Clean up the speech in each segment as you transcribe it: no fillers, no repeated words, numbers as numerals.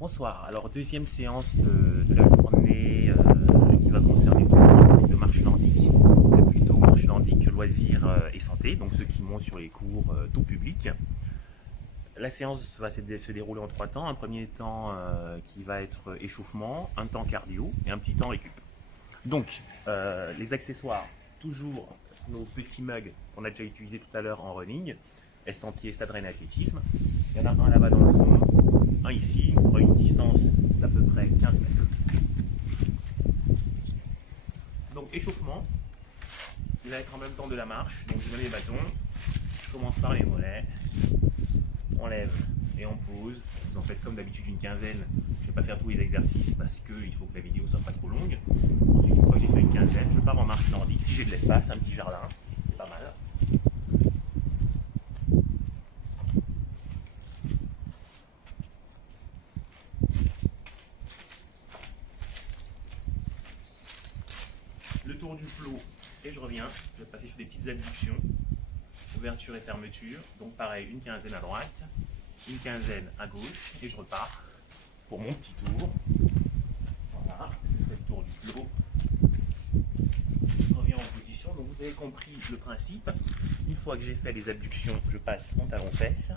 Bonsoir, alors deuxième séance de la journée qui va concerner toujours de marche nordique, mais plutôt marche nordique, loisirs et santé, donc ceux qui montent sur les cours tout public. La séance va se dérouler en 3 temps, un premier temps qui va être échauffement, un temps cardio et un petit temps récup. Donc les accessoires, toujours nos petits mugs qu'on a déjà utilisés tout à l'heure en running, estampillé Stade Rennais Athlétisme. Il y en a un là-bas dans le fond, un ici, il faudra une distance d'à peu près 15 mètres. Donc échauffement, il va être en même temps de la marche, donc je mets les bâtons, je commence par les mollets, on lève et on pose, vous en faites comme d'habitude une quinzaine, je ne vais pas faire tous les exercices parce qu'il faut que la vidéo soit pas trop longue. Ensuite, une fois que j'ai fait une quinzaine, je pars en marche nordique, si j'ai de l'espace, un petit jardin, c'est pas mal. Le tour du plot et je reviens, je vais passer sur des petites abductions, ouverture et fermeture, donc pareil, une quinzaine à droite, une quinzaine à gauche et je repars pour mon petit tour. Voilà, je fais le tour du plot, je reviens en position, donc vous avez compris le principe. Une fois que j'ai fait les abductions, je passe mon talon-fesse,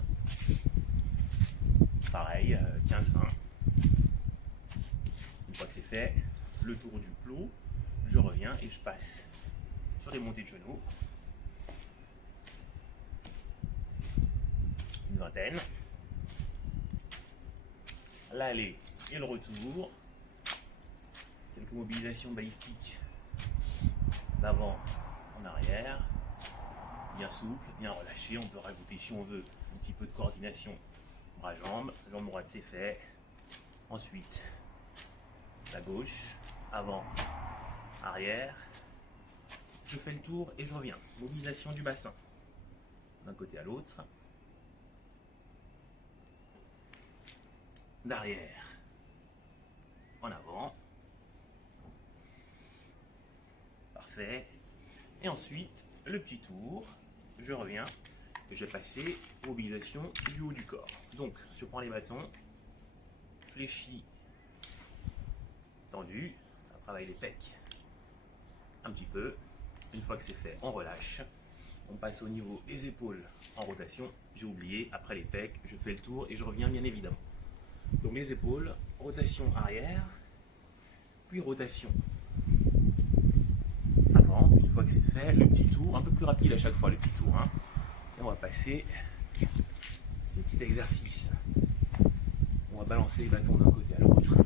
pareil, 15-20. Une fois que c'est fait, le tour du plot, je reviens et je passe sur des montées de genoux, une vingtaine, l'aller et le retour, quelques mobilisations balistiques d'avant en arrière, bien souple, bien relâché. On peut rajouter, si on veut, un petit peu de coordination bras-jambes. Jambe droite, c'est fait. Ensuite, la gauche, avant, arrière. Je fais le tour et je reviens. Mobilisation du bassin d'un côté à l'autre, d'arrière en avant. Parfait. Et ensuite, le petit tour. Je reviens et je vais passer mobilisation du haut du corps. Donc, je prends les bâtons, fléchis, tendu, ça travaille les pecs un petit peu. Une fois que c'est fait, on relâche. On passe au niveau des épaules en rotation. J'ai oublié, après les pecs, je fais le tour et je reviens bien évidemment. Donc les épaules, rotation arrière, puis rotation avant. Une fois que c'est fait, le petit tour, un peu plus rapide à chaque fois le petit tour. Hein. Et on va passer ce petit exercice. On va balancer les bâtons d'un côté à l'autre.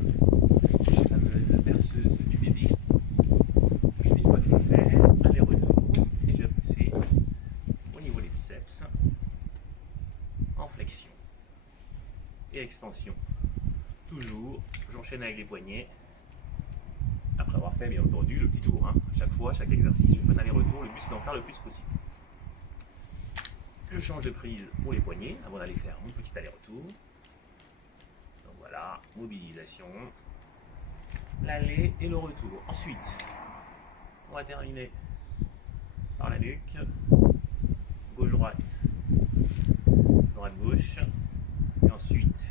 La fameuse berceuse du bébé. Une fois que c'est fait, aller-retour. Et je vais passer au niveau des biceps. En flexion et extension. Toujours, j'enchaîne avec les poignets. Après avoir fait, bien entendu, le petit tour. Hein. Chaque fois, chaque exercice, je fais un aller-retour. Le but, c'est d'en faire le plus possible. Je change de prise pour les poignets avant d'aller faire mon petit aller-retour. Donc voilà, mobilisation, l'aller et le retour. Ensuite, on va terminer par la nuque, gauche-droite, droite-gauche. Et ensuite,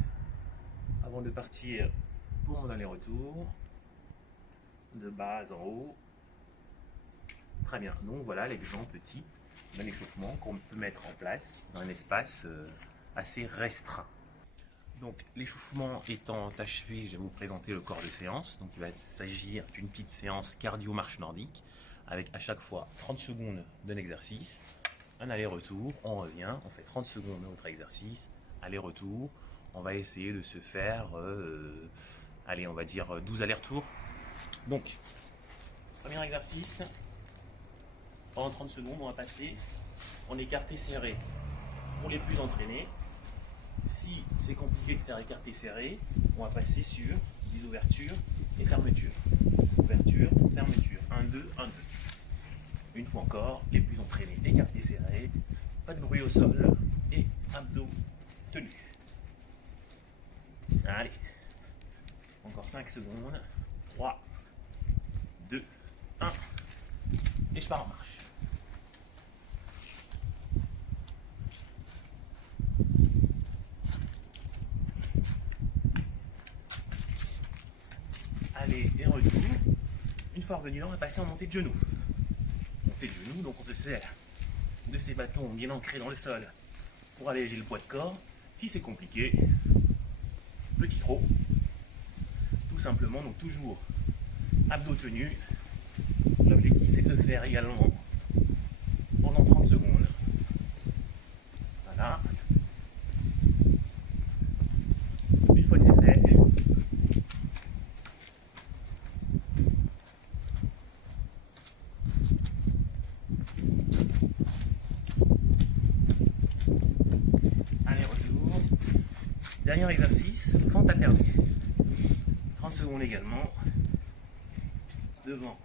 avant de partir pour mon aller-retour, de bas en haut. Très bien, donc voilà l'exemple type d'un échauffement qu'on peut mettre en place dans un espace assez restreint. Donc l'échauffement étant achevé, je vais vous présenter le corps de séance. Donc il va s'agir d'une petite séance cardio-marche nordique avec à chaque fois 30 secondes d'un exercice, un aller-retour, on revient, on fait 30 secondes de notre exercice, aller-retour. On va essayer de se faire, allez, on va dire 12 allers-retours. Donc, premier exercice, pendant 30 secondes, on va passer en écarté serré pour les plus entraînés. Si c'est compliqué de faire écarté serré, on va passer sur des ouvertures et fermetures. Ouverture, fermeture, 1, 2, 1, 2. Une fois encore, les plus entraînés, écarté serré, pas de bruit au sol et abdos tenus. Allez, encore 5 secondes, 3, 2, 1, et je pars en marche. fois revenu là, on va passer en montée de genoux. Montée de genoux, donc on se sert de ces bâtons bien ancrés dans le sol pour alléger le poids de corps. Si c'est compliqué, petit trot, tout simplement, donc toujours abdos tenus. L'objectif c'est de le faire également pendant 30 secondes. Voilà. Une fois que c'est fait, aller-retour. Dernier exercice, fente alternée. 30 secondes également. Devant,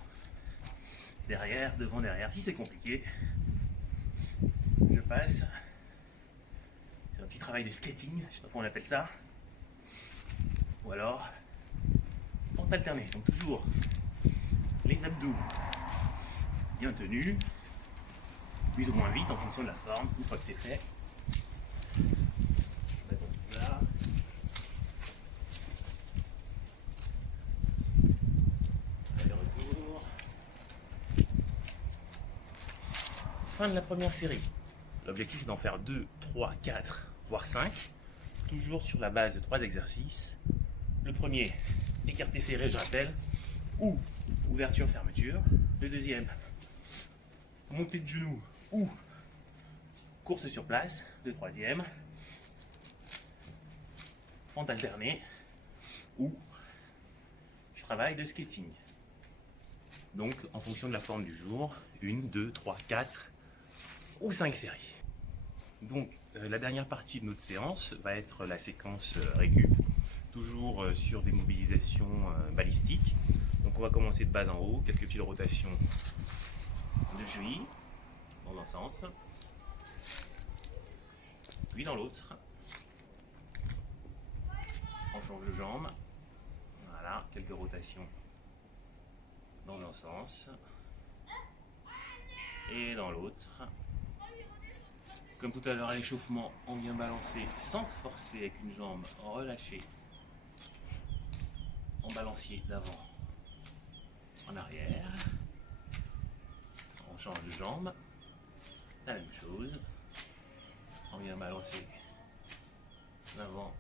derrière, devant, derrière. Si c'est compliqué, je passe. C'est un petit travail de skating, je sais pas comment on appelle ça. Ou alors, fente alternée. Donc toujours les abdos bien tenus, plus ou moins vite en fonction de la forme. Une fois que c'est fait, là. Aller-retour. Fin de la première série. L'objectif est d'en faire 2, 3, 4, voire 5. Toujours sur la base de 3 exercices. Le premier, écarté serré, je rappelle, ou ouverture, fermeture. Le deuxième, montée de genoux ou course sur place. Le troisième, fente alternée ou travail de skating. Donc en fonction de la forme du jour, 1, 2, 3, 4 ou 5 séries. Donc la dernière partie de notre séance va être la séquence récup, toujours sur des mobilisations balistiques. Donc on va commencer de bas en haut, quelques petites rotations de cheville dans un sens, puis dans l'autre. On change de jambe, voilà, quelques rotations dans un sens et dans l'autre. Comme tout à l'heure à l'échauffement, on vient balancer sans forcer avec une jambe relâchée en balancier d'avant en arrière. On change de jambe, la même chose. On vient balancer d'avant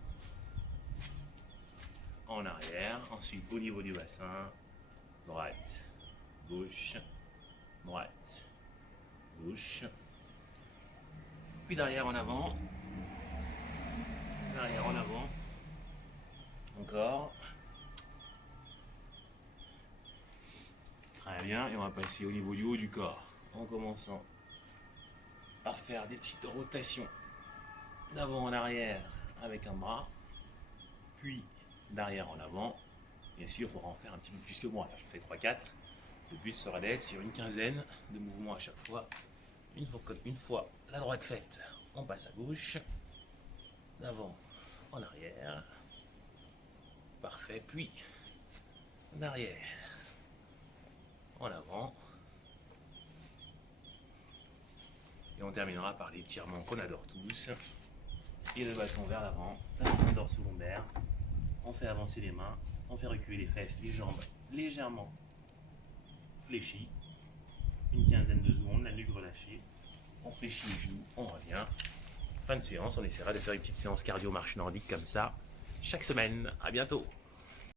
en arrière. Ensuite au niveau du bassin, droite, gauche, droite, gauche. Puis derrière en avant, derrière en avant, encore. Très bien, et on va passer au niveau du haut du corps en commençant par faire des petites rotations d'avant en arrière avec un bras, puis d'arrière en avant. Bien sûr, il faudra en faire un petit peu plus que moi. Là, je fais 3-4. Le but sera d'être sur une quinzaine de mouvements à chaque fois. Une fois la droite faite, on passe à gauche, d'avant en arrière, parfait, puis d'arrière en avant, et on terminera par l'étirement qu'on adore tous, et le bâton vers l'avant, la trajectoire secondaire, on fait avancer les mains, on fait reculer les fesses, les jambes légèrement fléchies, une quinzaine de secondes, la nuque relâchée, on fléchit les genoux, on revient. Fin de séance, on essaiera de faire une petite séance cardio marche nordique comme ça chaque semaine. À bientôt.